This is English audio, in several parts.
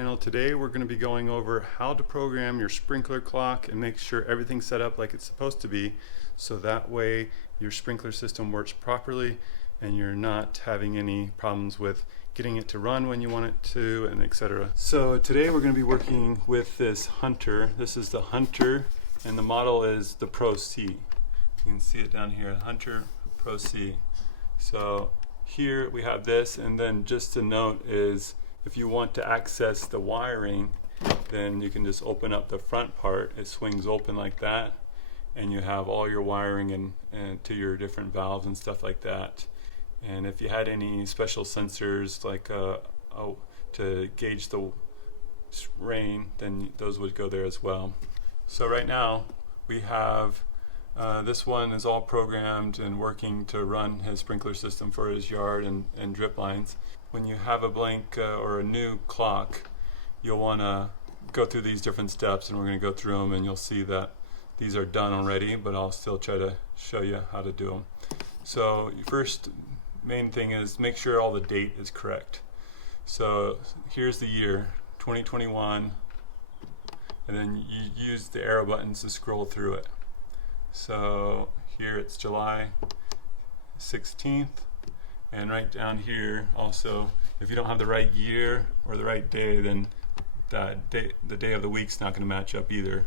Today we're going to be going over how to program your sprinkler clock and make sure everything's set up like it's supposed to be, so that way your sprinkler system works properly and you're not having any problems with getting it to run when you want it to, and etc. So today we're going to be working with this Hunter. This is the Hunter and the model is the Pro C. You can see it down here, Hunter Pro C. So here we have this, and then just a note is if you want to access the wiring, then you can just open up the front part. It swings open like that, and you have all your wiring and to your different valves and stuff like that. And if you had any special sensors like to gauge the rain, then those would go there as well. So right now we have this one is all programmed and working to run his sprinkler system for his yard and drip lines. When you have a blank or a new clock, you'll want to go through these different steps, and we're going to go through them, and you'll see that these are done already, but I'll still try to show you how to do them. So first main thing is make sure all the date is correct. So here's the year, 2021, and then you use the arrow buttons to scroll through it. So here it's July 16th. And right down here also, if you don't have the right year or the right day, then the day of the week's not going to match up either.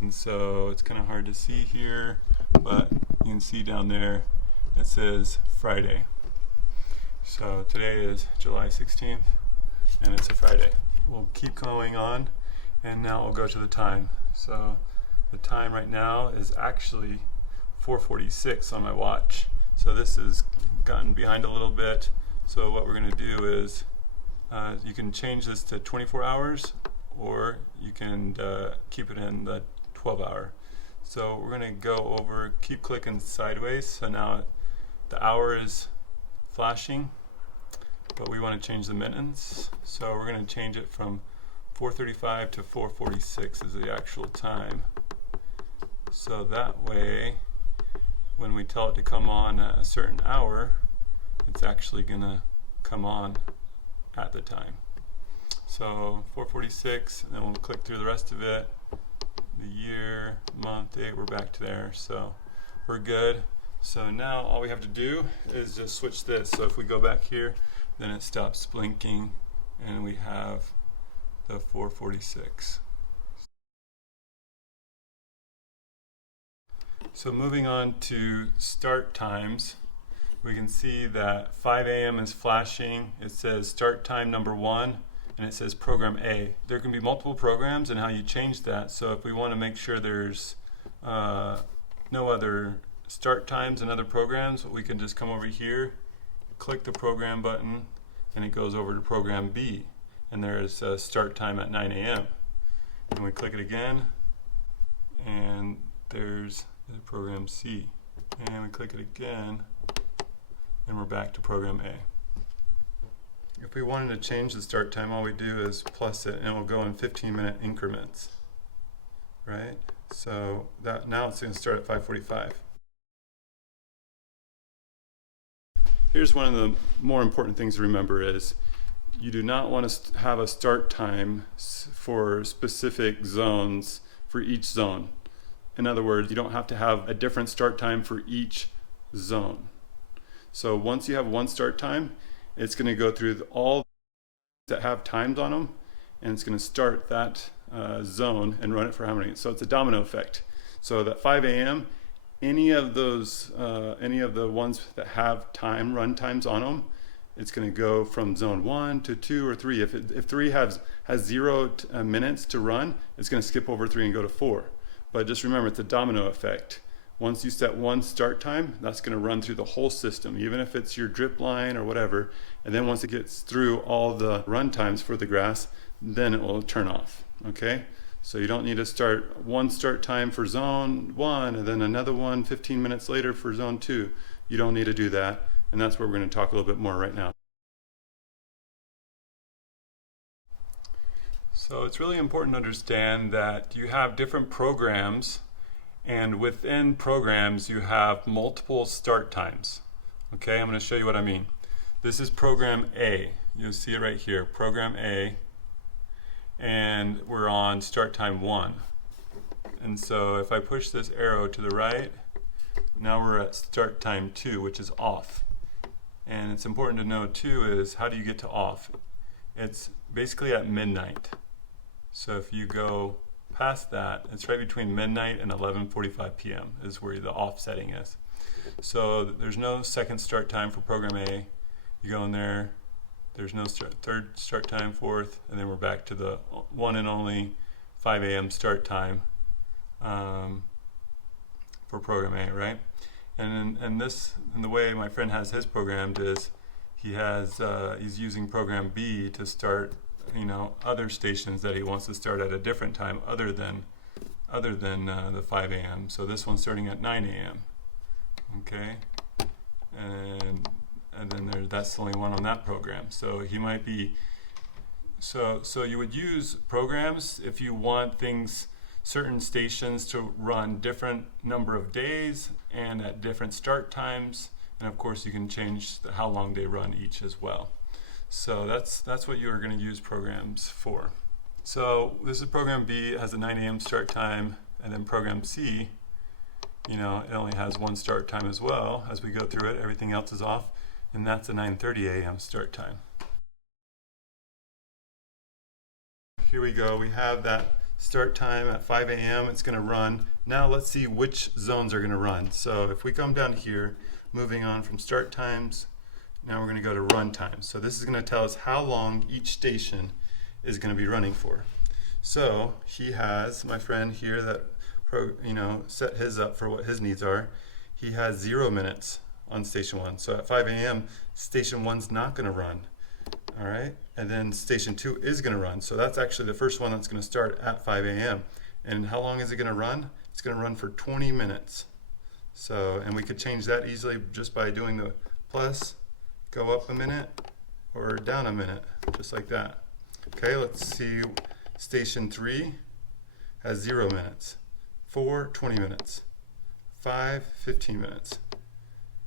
And so it's kind of hard to see here, but you can see down there it says Friday. So today is July 16th and it's a Friday. We'll keep going on, and now we'll go to the time. So the time right now is actually 4:46 on my watch. So this has gotten behind a little bit. So what we're going to do is you can change this to 24 hours, or you can keep it in the 12-hour. So we're going to go over, keep clicking sideways. So now the hour is flashing, but we want to change the minutes. So we're going to change it from 4:35 to 4:46 is the actual time. So that way, when we tell it to come on at a certain hour, it's actually going to come on at the time. So 4:46, and then we'll click through the rest of it. The year, month, date, we're back to there. So we're good. So now all we have to do is just switch this. So if we go back here, then it stops blinking, and we have the 4:46. So moving on to start times, we can see that 5 a.m. is flashing. It says start time number 1, and it says program A. There can be multiple programs and how you change that. So if we want to make sure there's no other start times and other programs, we can just come over here, click the program button, and it goes over to program B. And there is a start time at 9 a.m. And we click it again, and there's the program C, and we click it again, and we're back to program A. If we wanted to change the start time, all we do is plus it, and it will go in 15-minute increments, right? So that now it's going to start at 5:45. Here's one of the more important things to remember is you do not want to have a start time for specific zones for each zone. In other words, you don't have to have a different start time for each zone. So once you have one start time, it's going to go through all that have times on them, and it's going to start that zone and run it for how many. So it's a domino effect. So that 5 a.m., any of the ones that have run times on them, it's going to go from zone 1 to 2 or 3. If 3 has 0 minutes to run, it's going to skip over 3 and go to 4. But just remember, it's a domino effect. Once you set one start time, that's going to run through the whole system, even if it's your drip line or whatever. And then once it gets through all the run times for the grass, then it will turn off. Okay? So you don't need to start one start time for zone 1 and then another one 15 minutes later for zone 2. You don't need to do that. And that's where we're going to talk a little bit more right now. So it's really important to understand that you have different programs, and within programs you have multiple start times. Okay, I'm going to show you what I mean. This is program A. You'll see it right here, program A. and we're on start time 1. And so if I push this arrow to the right, now we're at start time 2, which is off. And it's important to know too is, how do you get to off? It's basically at midnight. So if you go past that, it's right between midnight and 11:45 p.m. is where the off setting is. So there's no second start time for program A. You go in there, there's no third start time, fourth, and then we're back to the one and only 5 a.m. start time for program A, right? And the way my friend has his programmed is he's using program B to start, other stations that he wants to start at a different time other than the 5 a.m. So this one's starting at 9 a.m. Okay, and then that's the only one on that program. So he might be so you would use programs if you want certain stations to run different number of days and at different start times, and of course you can change how long they run each as well. So that's what you are going to use programs for. So this is program B. It has a 9 a.m. start time, and then program C, it only has one start time as well. As we go through it, everything else is off, and that's a 9:30 a.m. start time. Here we go. We have that start time at 5 a.m. It's going to run. Now let's see which zones are going to run. So if we come down here, moving on from start times, now we're going to go to run time. So this is going to tell us how long each station is going to be running for. So he has, my friend here that set his up for what his needs are. He has 0 minutes on station 1. So at 5 a.m. station 1's not going to run. All right, and then station 2 is going to run. So that's actually the first one that's going to start at 5 a.m. And how long is it going to run? It's going to run for 20 minutes. So, and we could change that easily just by doing the plus, go up a minute or down a minute, just like that. Okay, let's see. Station 3 has 0 minutes. 4, 20 minutes. 5, 15 minutes.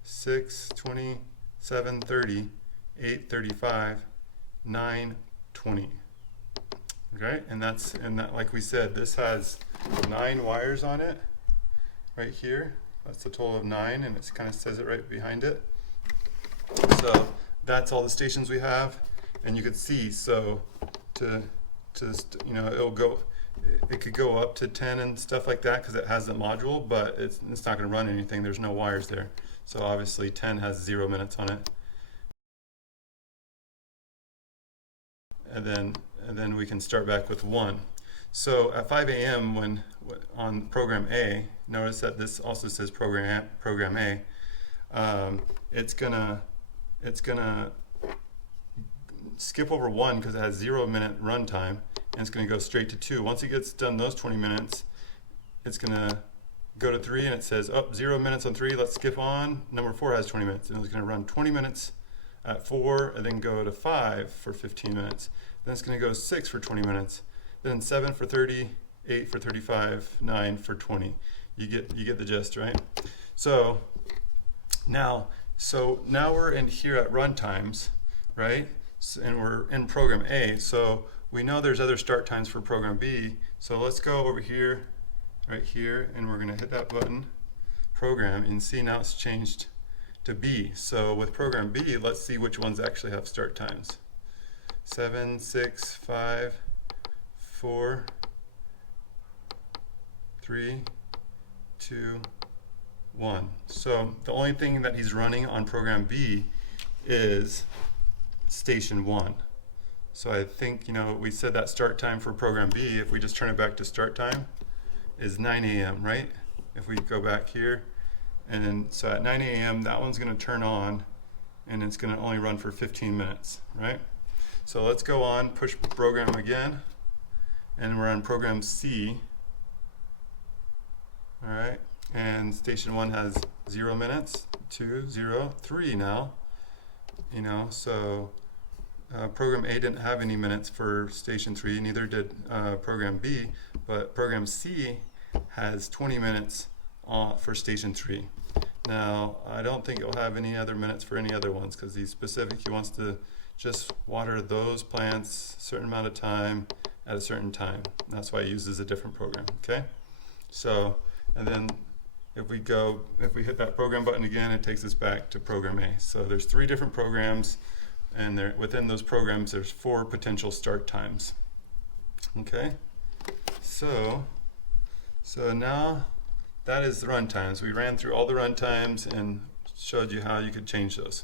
6, 20, 7, 30, 8, 35, 9, 20. Okay, and that, like we said, this has 9 wires on it right here. That's a total of 9, and it kind of says it right behind it. So that's all the stations we have, and you could see, so it could go up to 10 and stuff like that because it has the module, but it's not going to run anything. There's no wires there. So obviously 10 has 0 minutes on it. And then we can start back with 1. So at 5 a.m. when on program A, notice that this also says program A. It's gonna skip over 1 because it has 0 minute run time, and it's gonna go straight to 2. Once it gets done those 20 minutes, it's gonna go to 3, and it says, 0 minutes on 3. Let's skip on. Number 4 has 20 minutes, and it's gonna run 20 minutes at 4, and then go to 5 for 15 minutes. Then it's going to go 6 for 20 minutes. Then 7 for 30, 8 for 35, 9 for 20. You get the gist, right? So now we're in here at run times, right? And we're in program A. So we know there's other start times for program B. So let's go over here, right here, and we're going to hit that button, program, and see now it's changed to B. So with program B, let's see which ones actually have start times. 7, 6, 5, 4, 3, 2, 1. So the only thing that he's running on program B is station 1. So I think, we said that start time for program B, if we just turn it back to start time, is 9 a.m., right? If we go back here, and then so at 9 a.m. that one's going to turn on, and it's going to only run for 15 minutes, right? So let's go on, push program again, and we're on program C. All right, and station 1 has 0 minutes, 2, 0, 3 now. So program A didn't have any minutes for station 3, neither did program B, but program C has 20 minutes for station 3. Now, I don't think it'll have any other minutes for any other ones because he's specific. He wants to just water those plants a certain amount of time, at a certain time. That's why it uses a different program, okay? So, and then if we hit that program button again, it takes us back to program A. So there's 3 different programs, and within those programs there's 4 potential start times. Okay, so now that is the run times. We ran through all the run times and showed you how you could change those.